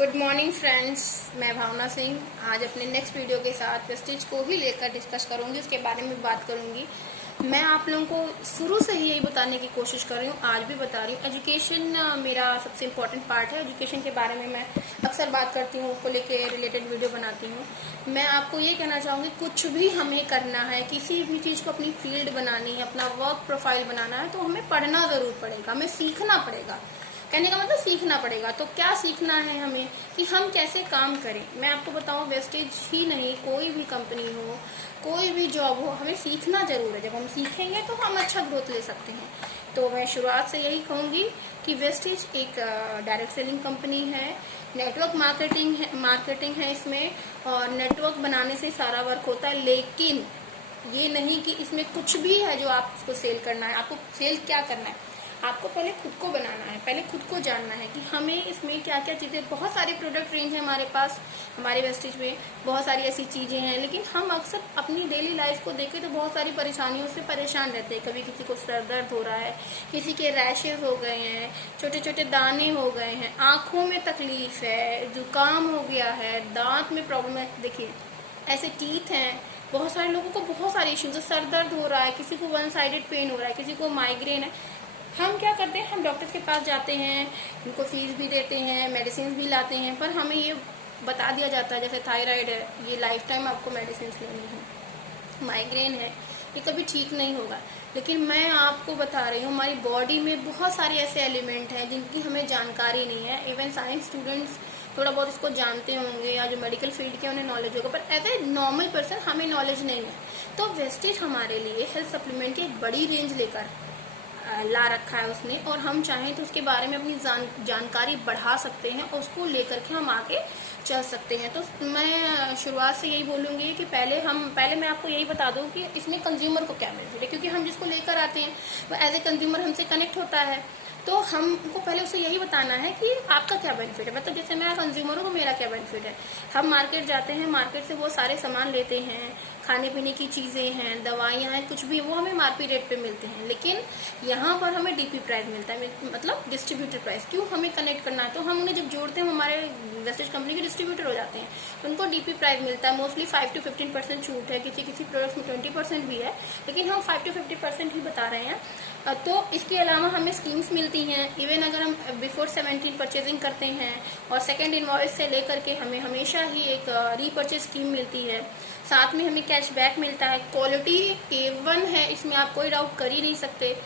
Good morning friends, मैं भावना सिंह आज अपने नेक्स्ट वीडियो के साथ वेस्टेज को ही लेकर डिस्कस करूंगी, उसके बारे में बात करूंगी। मैं आप लोगों को शुरू से ही यही बताने की कोशिश कर रही हूँ, आज भी बता रही हूँ। एजुकेशन मेरा सबसे इम्पोर्टेंट पार्ट है। एजुकेशन के बारे में मैं अक्सर बात करती हूँ, उसको लेके रिलेटेड वीडियो बनाती हूँ। मैं आपको ये कहना चाहूँगी, कुछ भी हमें करना है, किसी भी चीज़ को अपनी फील्ड बनानी है, अपना वर्क प्रोफाइल बनाना है, तो हमें पढ़ना ज़रूर पड़ेगा, हमें सीखना पड़ेगा। कहने का मतलब सीखना पड़ेगा। तो क्या सीखना है हमें कि हम कैसे काम करें। मैं आपको बताऊं, वेस्टेज ही नहीं, कोई भी कंपनी हो, कोई भी जॉब हो, हमें सीखना जरूर है। जब हम सीखेंगे तो हम अच्छा ग्रोथ ले सकते हैं। तो मैं शुरुआत से यही कहूँगी कि वेस्टेज एक डायरेक्ट सेलिंग कंपनी है, नेटवर्क मार्केटिंग है इसमें, और नेटवर्क बनाने से सारा वर्क होता है। लेकिन ये नहीं कि इसमें कुछ भी है जो आपको सेल करना है। आपको सेल क्या करना है, आपको पहले खुद को बनाना है, पहले खुद को जानना है कि हमें इसमें क्या क्या चीज़ें। बहुत सारी प्रोडक्ट रेंज है हमारे पास, हमारे वेस्टेज में बहुत सारी ऐसी चीज़ें हैं, लेकिन हम अक्सर अपनी डेली लाइफ को देखें तो बहुत सारी परेशानियों से परेशान रहते हैं। कभी किसी को सर दर्द हो रहा है, किसी के रैशेज हो गए हैं, छोटे छोटे दाने हो गए हैं, आँखों में तकलीफ है, जुकाम हो गया है, दांत में प्रॉब्लम है। देखिए ऐसे टीथ हैं, बहुत सारे लोगों को बहुत सारे इश्यूज, सर दर्द हो रहा है, किसी को वन साइडेड पेन हो रहा है, किसी को माइग्रेन है। हम क्या करते हैं, हम डॉक्टर के पास जाते हैं, उनको फीस भी देते हैं, मेडिसिन भी लाते हैं, पर हमें ये बता दिया जाता है जैसे थायराइड है, ये लाइफ टाइम आपको मेडिसिन लेनी है, माइग्रेन है, ये कभी ठीक नहीं होगा। लेकिन मैं आपको बता रही हूँ, हमारी बॉडी में बहुत सारे ऐसे एलिमेंट हैं जिनकी हमें जानकारी नहीं है। इवन साइंस स्टूडेंट्स थोड़ा बहुत इसको जानते होंगे, या जो मेडिकल फील्ड के उन्हें नॉलेज होगा, पर एज ए नॉर्मल पर्सन हमें नॉलेज नहीं है। तो वेस्टेज हमारे लिए हेल्थ सप्लीमेंट की एक बड़ी रेंज लेकर ला रखा है उसने, और हम चाहें तो उसके बारे में अपनी जानकारी बढ़ा सकते हैं और उसको लेकर के हम आगे चल सकते हैं। तो मैं शुरुआत से यही बोलूँगी कि पहले मैं आपको यही बता दूं कि इसमें कंज्यूमर को क्या बेनिफिट है, क्योंकि हम जिसको लेकर आते हैं वो एज ए कंज्यूमर हमसे कनेक्ट होता है। तो हमको पहले उसे यही बताना है कि आपका क्या बेनिफिट है। मतलब जैसे मैं कंज्यूमर हूँ तो मेरा क्या बेनिफिट है। हम मार्केट जाते हैं, मार्केट से वो सारे सामान लेते हैं, खाने पीने की चीज़ें हैं, दवाइयाँ हैं, कुछ भी, वो हमें मार्पी रेट पे मिलते हैं। लेकिन यहाँ पर हमें डीपी प्राइस मिलता है, मतलब डिस्ट्रीब्यूटर प्राइस। क्यों हमें कनेक्ट करना है, तो हम उन्हें जब जोड़ते हैं, हमारे वेस्टेज कंपनी के डिस्ट्रीब्यूटर हो जाते हैं, तो उनको डीपी प्राइस मिलता है। मोस्टली 5 to 15% छूट है, किसी प्रोडक्ट्स में 20% भी है, लेकिन हम 5 to 50% ही बता रहे हैं। तो इसके अलावा हमें स्कीम्स मिलती हैं। इवन अगर हम बिफोर 17 परचेजिंग करते हैं और सेकेंड इनवॉइस से लेकर के हमें हमेशा ही एक रीपरचेज स्कीम मिलती है। साथ में हमें कैशबैक मिलता है। क्वालिटी A1 है, इसमें आप कोई डाउट कर ही नहीं सकते,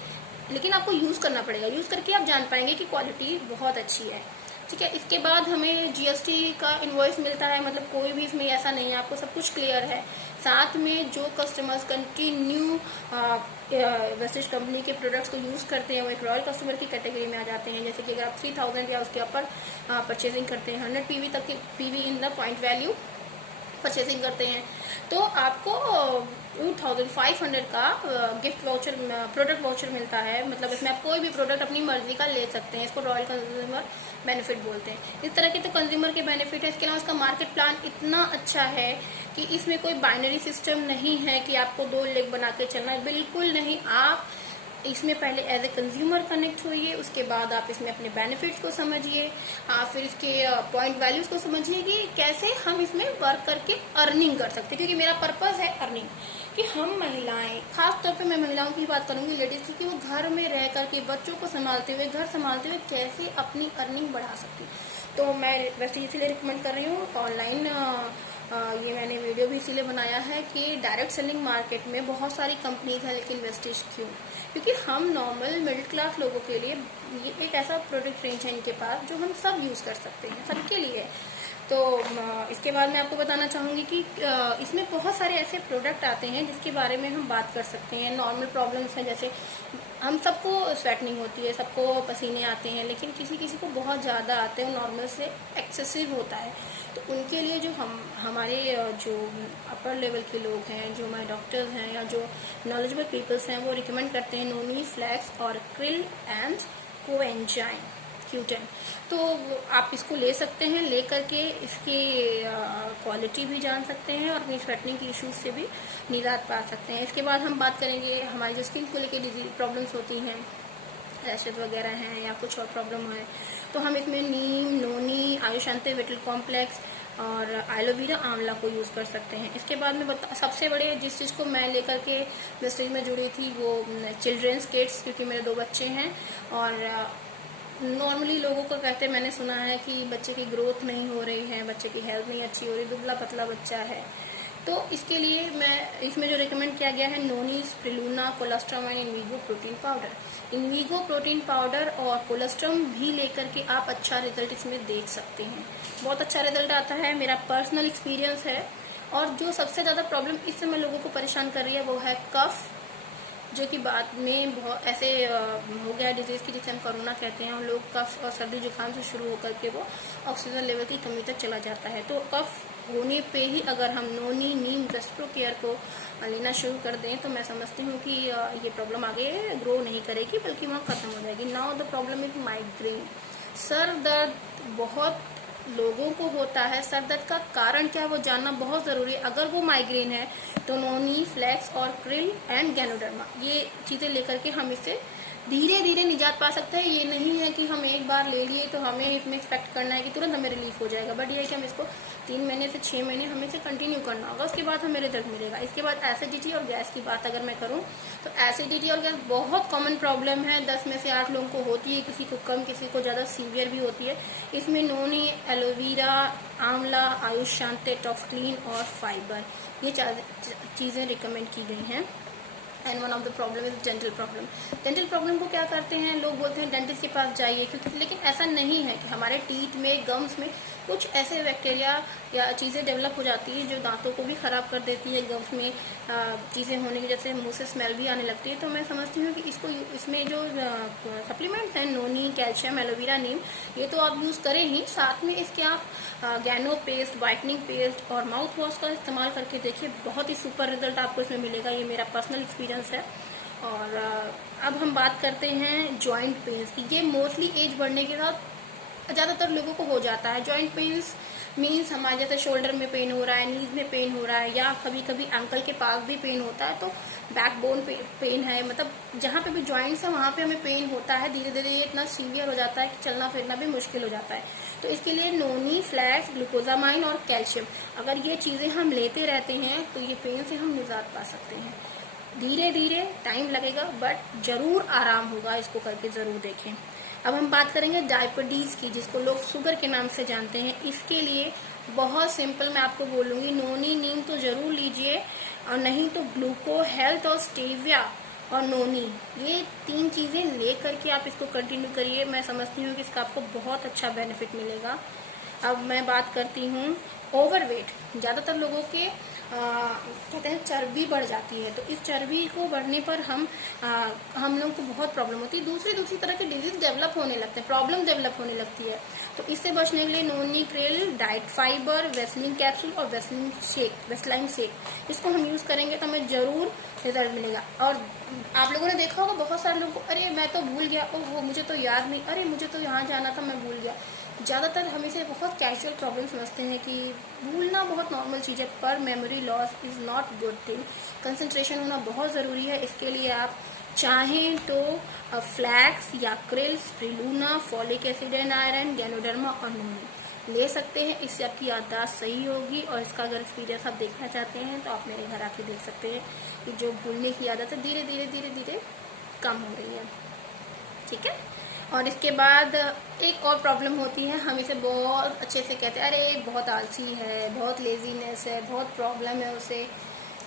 लेकिन आपको यूज़ करना पड़ेगा। यूज़ करके आप जान पाएंगे कि क्वालिटी बहुत अच्छी है। ठीक है, इसके बाद हमें GST का इनवॉइस मिलता है, मतलब कोई भी इसमें ऐसा नहीं है, आपको सब कुछ क्लियर है। साथ में जो कस्टमर्स कंटिन्यू वेस्टेज कंपनी के प्रोडक्ट्स को यूज़ करते हैं, वो एक रॉयल कस्टमर की कैटेगरी में आ जाते हैं। जैसे कि अगर आप 3000 या उसके ऊपर परचेजिंग करते हैं, 100 PV तक की PV in the point value purchasing करते हैं, तो आपको 2500 का गिफ्ट वाउचर, प्रोडक्ट वाउचर मिलता है। मतलब इसमें आप कोई भी प्रोडक्ट अपनी मर्जी का ले सकते हैं। इसको रॉयल कंज्यूमर बेनिफिट बोलते हैं। इस तरह के तो कंज्यूमर के बेनिफिट है। इसके अलावा इसका मार्केट प्लान इतना अच्छा है कि इसमें कोई बाइनरी सिस्टम नहीं है कि आपको 2 लेग बना के चलना है, बिल्कुल नहीं। आप इसमें पहले एज ए कंज्यूमर कनेक्ट होइए, उसके बाद आप इसमें अपने बेनिफिट्स को समझिए, आप फिर इसके पॉइंट वैल्यूज को समझिए कि कैसे हम इसमें वर्क करके अर्निंग कर सकते हैं। क्योंकि मेरा पर्पस है अर्निंग, कि हम महिलाएं, खास तौर पे मैं महिलाओं की बात करूंगी, लेडीज की, कि वो घर में रह करके बच्चों को संभालते हुए, घर संभालते हुए कैसे अपनी अर्निंग बढ़ा सकती। तो मैं वैसे इसीलिए रिकमेंड कर रही हूँ ऑनलाइन। ये मैंने वीडियो भी इसीलिए बनाया है कि डायरेक्ट सेलिंग मार्केट में बहुत सारी कंपनीज हैं, लेकिन वेस्टेज क्यों? क्योंकि हम नॉर्मल मिडिल क्लास लोगों के लिए ये एक ऐसा प्रोडक्ट रेंज है इनके पास जो हम सब यूज़ कर सकते हैं, सबके लिए। तो इसके बाद मैं आपको बताना चाहूँगी कि इसमें बहुत सारे ऐसे प्रोडक्ट आते हैं जिसके बारे में हम बात कर सकते हैं। नॉर्मल प्रॉब्लम्स हैं, जैसे हम सबको स्वेटनिंग होती है, सबको पसीने आते हैं, लेकिन किसी किसी को बहुत ज़्यादा आते हैं, नॉर्मल से एक्सेसिव होता है। तो उनके लिए जो हमारे जो अपर लेवल के लोग हैं, जो हमारे डॉक्टर्स हैं या जो नॉलेजेबल पीपल्स हैं, वो रिकमेंड करते हैं नोनी, फ्लैक्स और क्रिल एंड कोएंजाइम Q10। तो आप इसको ले सकते हैं, ले करके इसकी क्वालिटी भी जान सकते हैं और अपनी स्वेटनिंग की इश्यूज से भी निजात पा सकते हैं। इसके बाद हम बात करेंगे हमारी जो स्किन को लेकर प्रॉब्लम्स होती हैं, रैशेज वगैरह हैं या कुछ और प्रॉब्लम है, तो हम इसमें नीम, नोनी, आयुषांते विटल कॉम्प्लेक्स और एलोवेरा आंवला को यूज़ कर सकते हैं। इसके बाद में सबसे बड़े जिस चीज़ को मैं लेकर के वेस्टेज में जुड़ी थी वो चिल्ड्रेंस किट्स, क्योंकि मेरे 2 बच्चे हैं और नॉर्मली लोगों को कहते हैं, मैंने सुना है कि बच्चे की ग्रोथ नहीं हो रही है, बच्चे की हेल्थ नहीं अच्छी हो रही, दुबला पतला बच्चा है, तो इसके लिए मैं इसमें जो रिकमेंड किया गया है noni, spirulina, colostrum and Invigo protein powder. Invigo protein powder और कोलेस्ट्रम भी लेकर के आप अच्छा रिजल्ट इसमें देख सकते हैं, बहुत अच्छा रिजल्ट आता है, मेरा पर्सनल एक्सपीरियंस है। और जो सबसे ज़्यादा प्रॉब्लम इस समय लोगों को परेशान कर रही है वो है कफ, जो कि बाद में बहुत ऐसे हो गया डिजीज़ की जिसे हम कोरोना कहते हैं, और लोग कफ और सर्दी जुकाम से शुरू होकर के वो ऑक्सीजन लेवल की कमी तक चला जाता है। तो कफ होने पे ही अगर हम नोनी, नीम, रेस्प्रो केयर को लेना शुरू कर दें तो मैं समझती हूँ कि ये प्रॉब्लम आगे ग्रो नहीं करेगी बल्कि वहाँ ख़त्म हो जाएगी। Now the problem is migraine, sir दर्द बहुत लोगों को होता है। सर दर्द का कारण क्या है वो जानना बहुत ज़रूरी है। अगर वो माइग्रेन है तो नोनी, फ्लैक्स और क्रिल एंड गैनोडर्मा ये चीज़ें लेकर के हम इससे धीरे धीरे निजात पा सकते हैं। ये नहीं है कि हम एक बार ले लिए तो हमें इसमें एक्सपेक्ट करना है कि तुरंत हमें रिलीफ हो जाएगा, बट ये है कि हम इसको 3 महीने से 6 महीने हमें इसे कंटिन्यू करना होगा, उसके बाद हमें रिजल्ट मिलेगा। इसके बाद एसिडिटी और गैस की बात अगर मैं करूँ तो एसिडिटी और गैस बहुत कॉमन प्रॉब्लम है, 10 में से 8 लोगों को होती है, किसी को कम, किसी को ज़्यादा सीवियर भी होती है। इसमें नोनी, एलोवेरा, आंवला, आयुषांते, टॉक्सक्लीन और फाइबर ये चीज़ें रिकमेंड की गई हैं। And one of the problem is dental problem. Dental problem को क्या करते हैं, लोग बोलते हैं डेंटिस्ट के पास जाइए, क्योंकि लेकिन ऐसा नहीं है कि हमारे टीथ में, गम्स में कुछ ऐसे बैक्टीरिया या चीज़ें डेवलप हो जाती हैं जो दांतों को भी ख़राब कर देती है। गम्स में चीज़ें होने की जैसे मुंह से स्मेल भी आने लगती है। तो मैं समझती हूँ कि इसमें जो सप्लीमेंट्स हैं नोनी, कैल्शियम, एलोवेरा, नीम, ये तो आप यूज़ करें ही, साथ में इसके आप गैनो पेस्ट, वाइटनिंग पेस्ट और माउथ वॉश का इस्तेमाल करके देखिए, बहुत ही सुपर रिजल्ट आपको इसमें मिलेगा। ये मेरा पर्सनल एक्सपीरियंस है। और अब हम बात करते हैं जॉइंट पेन्स की। ये मोस्टली एज बढ़ने के साथ ज़्यादातर लोगों को हो जाता है। जॉइंट पेन्स मीन्स हमारे जैसे शोल्डर में पेन हो रहा है, नीज में पेन हो रहा है, या कभी कभी एंकल के पास भी पेन होता है, तो बैकबोन पेन है, मतलब जहाँ पे भी जॉइंट्स है वहाँ पे हमें पेन होता है। धीरे धीरे ये इतना सीवियर हो जाता है कि चलना फिरना भी मुश्किल हो जाता है। तो इसके लिए नोनी, फ्लैक्स, ग्लूकोजामाइन और कैल्शियम, अगर ये चीज़ें हम लेते रहते हैं तो ये पेन से हम निजात पा सकते हैं। धीरे धीरे टाइम लगेगा बट ज़रूर आराम होगा, इसको करके ज़रूर देखें। अब हम बात करेंगे डायबिटीज़ की, जिसको लोग शुगर के नाम से जानते हैं। इसके लिए बहुत सिंपल मैं आपको बोलूँगी, नोनी, नीम तो ज़रूर लीजिए, और नहीं तो ग्लूको हेल्थ और स्टेविया और नोनी, ये 3 चीज़ें ले करके आप इसको कंटिन्यू करिए। मैं समझती हूँ कि इसका आपको बहुत अच्छा बेनिफिट मिलेगा। अब मैं बात करती हूँ ओवरवेट। ज़्यादातर लोगों के कहते हैं चर्बी बढ़ जाती है, तो इस चर्बी को बढ़ने पर हम लोग को बहुत प्रॉब्लम होती है। दूसरी तरह के डिजीज डेवलप होने लगते हैं, प्रॉब्लम डेवलप होने लगती है। तो इससे बचने के लिए noni, krill, diet fibre, Veslim capsule और वेस्लाइन शेक, इसको हम यूज़ करेंगे तो हमें ज़रूर रिजल्ट मिलेगा। और आप लोगों ने देखा होगा बहुत सारे लोगों को, अरे मैं तो भूल गया, ओह मुझे तो याद नहीं, अरे मुझे तो यहाँ जाना था मैं भूल गया। ज़्यादातर हम इसे बहुत कैजुअल प्रॉब्लम समझते हैं कि भूलना बहुत नॉर्मल चीज़ है, पर memory loss is not good thing. Concentration होना बहुत ज़रूरी है। इसके लिए आप चाहें तो फ्लैक्स या krill, spirulina, folic acid and iron, ganoderma और नोनी ले सकते हैं। इससे आपकी याददाश्त सही होगी। और इसका अगर एक्सपीरियंस आप देखना चाहते हैं तो आप मेरे घर आके देख सकते हैं कि जो भूलने की आदत है धीरे धीरे कम हो रही है। ठीक है। और इसके बाद एक और प्रॉब्लम होती है, हम इसे बहुत अच्छे से कहते हैं, अरे बहुत आलसी है, बहुत लेजीनेस है, बहुत प्रॉब्लम है उसे।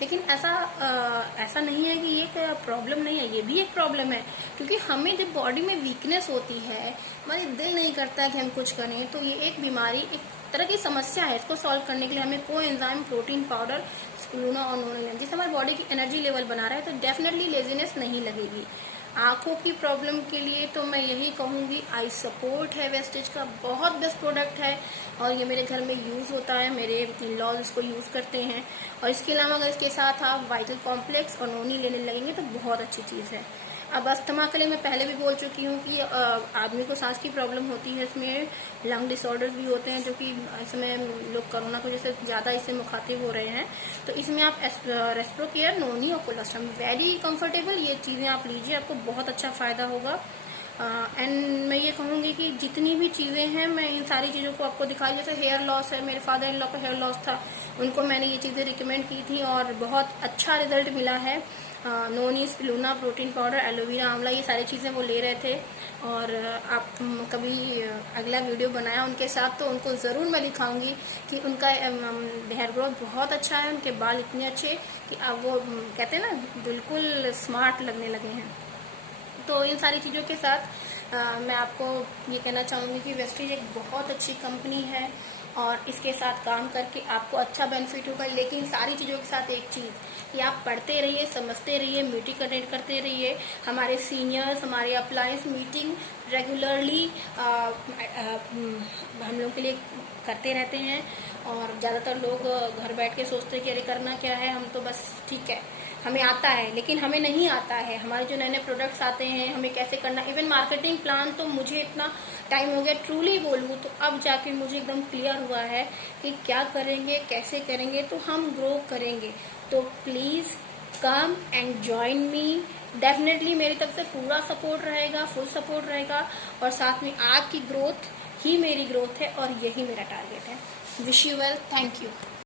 लेकिन ऐसा नहीं है कि ये प्रॉब्लम नहीं है, ये भी एक प्रॉब्लम है। क्योंकि हमें जब बॉडी में वीकनेस होती है, हमारी दिल नहीं करता है कि हम कुछ करें, तो ये एक बीमारी, एक तरह की समस्या है। इसको सॉल्व करने के लिए हमें कोएंजाइम प्रोटीन पाउडर, स्पिरुलिना और नोनी, जिससे हमारी बॉडी की एनर्जी लेवल बना रहा है, तो डेफिनेटली लेजीनेस नहीं लगेगी। आँखों की प्रॉब्लम के लिए तो मैं यही कहूँगी, आई सपोर्ट है वेस्टेज का, बहुत बेस्ट प्रोडक्ट है और ये मेरे घर में यूज़ होता है, मेरे इन-लॉज इसको यूज़ करते हैं। और इसके अलावा अगर इसके साथ आप वाइटल कॉम्प्लेक्स और नोनी लेने लगेंगे तो बहुत अच्छी चीज़ है। अब अस्थमा के लिए मैं पहले भी बोल चुकी हूँ कि आदमी को सांस की प्रॉब्लम होती है, इसमें लंग डिसऑर्डर्स भी होते हैं, जो कि इसमें लोग कोरोना को जैसे ज़्यादा इससे मुखातिब हो रहे हैं। तो इसमें आप रेस्प्रो केयर, नोनी और कोलेस्ट्रम वेरी कंफर्टेबल, ये चीज़ें आप लीजिए, आपको बहुत अच्छा फ़ायदा होगा। एंड मैं ये कहूँगी कि जितनी भी चीज़ें हैं मैं इन सारी चीज़ों को आपको दिखा, जैसे हेयर लॉस है, मेरे फादर इन लॉ का हेयर लॉस था, उनको मैंने ये चीज़ें रिकमेंड की थी और बहुत अच्छा रिजल्ट मिला है। Noni spirulina protein powder, aloe vera, आंवला, ये सारी चीज़ें वो ले रहे थे। और आप कभी अगला वीडियो बनाया उनके साथ तो उनको ज़रूर मैं दिखाऊंगी कि उनका हेयर ग्रोथ बहुत अच्छा है, उनके बाल इतने अच्छे कि अब वो कहते हैं ना बिल्कुल स्मार्ट लगने लगे हैं। तो इन सारी चीज़ों के साथ मैं आपको ये कहना चाहूँगी कि वेस्टीज एक बहुत अच्छी कंपनी है और इसके साथ काम करके आपको अच्छा बेनिफिट होगा। लेकिन सारी चीज़ों के साथ एक चीज़ कि आप पढ़ते रहिए, समझते रहिए, मीटिंग अटेंड करते रहिए। हमारे सीनियर्स, हमारे अप्लायंस मीटिंग रेगुलरली हम लोग के लिए करते रहते हैं और ज़्यादातर लोग घर बैठ के सोचते हैं कि अरे करना क्या है, हम तो बस ठीक है हमें आता है, लेकिन हमें नहीं आता है। हमारे जो नए नए प्रोडक्ट्स आते हैं हमें कैसे करना, इवन मार्केटिंग प्लान तो मुझे इतना टाइम हो गया ट्रूली बोलूँ तो अब जाके मुझे एकदम क्लियर हुआ है कि क्या करेंगे, कैसे करेंगे तो हम ग्रो करेंगे। तो please come and join me. Definitely मेरी तरफ से पूरा सपोर्ट रहेगा, फुल सपोर्ट रहेगा और साथ में आपकी ग्रोथ ही मेरी ग्रोथ है और यही मेरा टारगेट है। Wish you well, thank you.